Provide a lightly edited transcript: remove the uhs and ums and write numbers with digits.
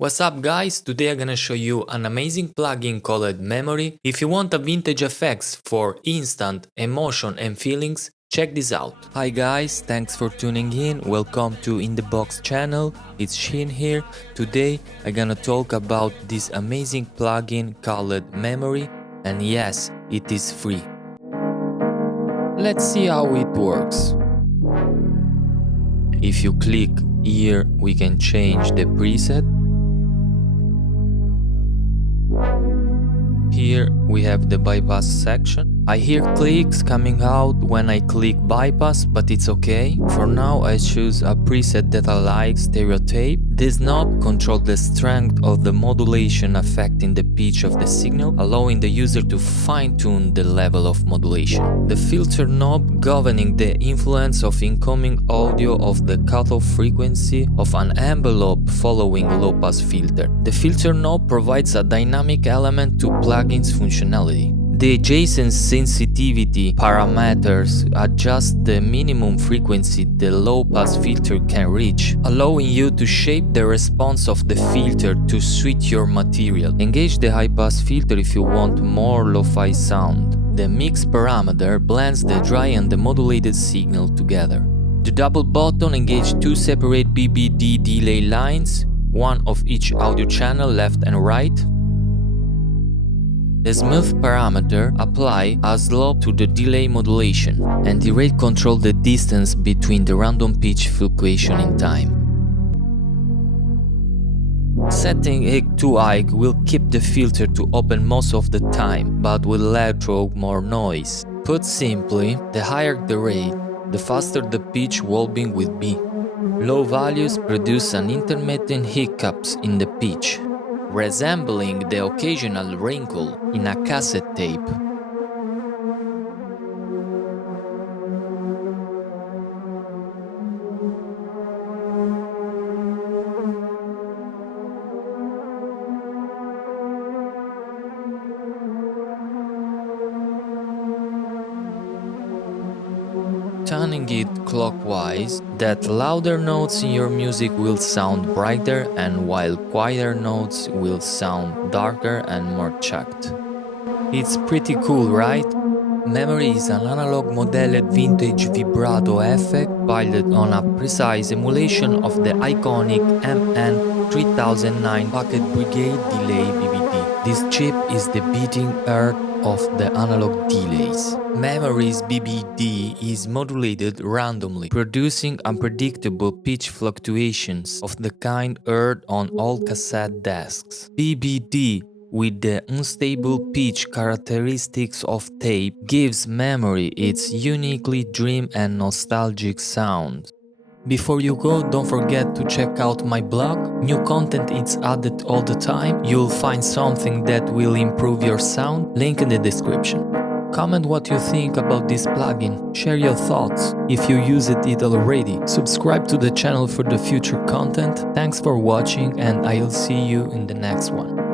What's up guys, today I'm gonna show you an amazing plugin called Memory. If you want a vintage effects for instant emotion and feelings, check this out. Hi guys, thanks for tuning in, welcome to InThebox channel, it's Sheen here. Today I'm gonna talk about this amazing plugin called Memory, and yes, it is free. Let's see how it works. If you click here, we can change the preset. Here we have the bypass section. I hear clicks coming out when I click bypass, but it's okay. For now I choose a preset that I like, stereo tape. This knob controls the strength of the modulation affecting the pitch of the signal, allowing the user to fine-tune the level of modulation. The filter knob governing the influence of incoming audio of the cutoff frequency of an envelope following low-pass filter. The filter knob provides a dynamic element to plugins functionality. The adjacent sensitivity parameters adjust the minimum frequency the low-pass filter can reach, allowing you to shape the response of the filter to suit your material. Engage the high-pass filter if you want more lo-fi sound. The mix parameter blends the dry and the modulated signal together. The double button engages two separate BBD delay lines, one of each audio channel left and right. The smooth parameter apply a slope to the delay modulation, and the rate control the distance between the random pitch fluctuation in time. Setting it to high will keep the filter to open most of the time, but will let through more noise. Put simply, the higher the rate, the faster the pitch evolving will be. Low values produce an intermittent hiccups in the pitch, resembling the occasional wrinkle in a cassette tape. Turning it clockwise, that louder notes in your music will sound brighter, and while quieter notes will sound darker and more chucked. It's pretty cool, right? Memory is an analog modeled vintage vibrato effect built on a precise emulation of the iconic MN3009 Packet Brigade delay BBD. This chip is the beating heart of the analog delays. Memory's BBD is modulated randomly, producing unpredictable pitch fluctuations of the kind heard on all cassette discs. BBD, with the unstable pitch characteristics of tape, gives Memory its uniquely dream and nostalgic sound. Before you go, don't forget to check out my blog. New content is added all the time. You'll find something that will improve your sound. Link in the description. Comment what you think about this plugin. Share your thoughts if you used it already. Subscribe to the channel for the future content. Thanks for watching, and I'll see you in the next one.